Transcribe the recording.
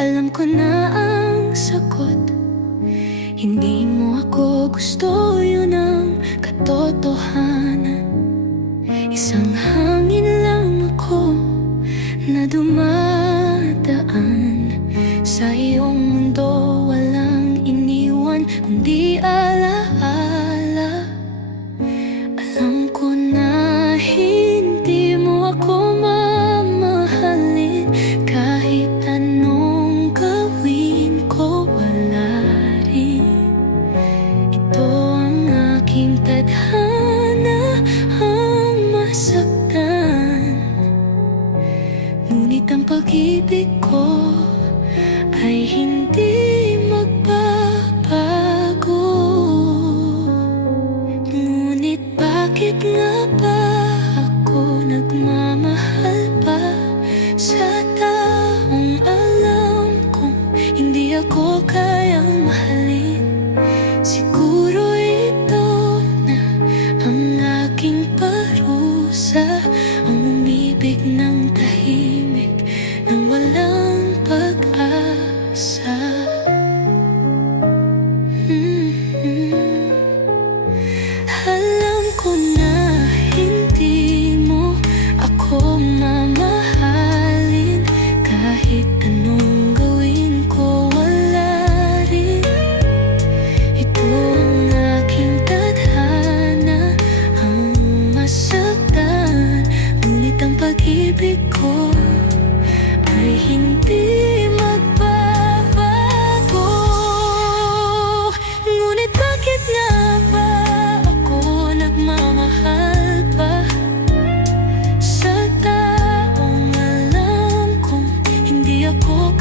Alam ko na ang sagot, hindi mo ako gusto, yun ang katotohanan. Isang hangin lang ako na dumadaan sa iyong mundo, walang iniwan kundi alaala. Alam ko na hindi mo ako mamahalin, kahit anong gawin ko wala rin. Ito ang aking tadhana, ang masaktan. Ngunit ang pag-ibig ko ay hindi magbabago. Ngunit bakit nga ba ako nagmamahal pa sa taong alam kong hindi ako kayang mahalin? Siguro ito na ang aking parusa, ang umibig ng tahimik nang walang pag-asa. Alam ko na hindi mo ako mamahalin, kahit anong gawin ko wala rin. Ito ang aking tadhana, ang masaktan. Ngunit ang pag-ibig ko ay hindi magbabago. Ngunit bakit nga ba ako nagmamahal pa sa taong alam kong hindi ako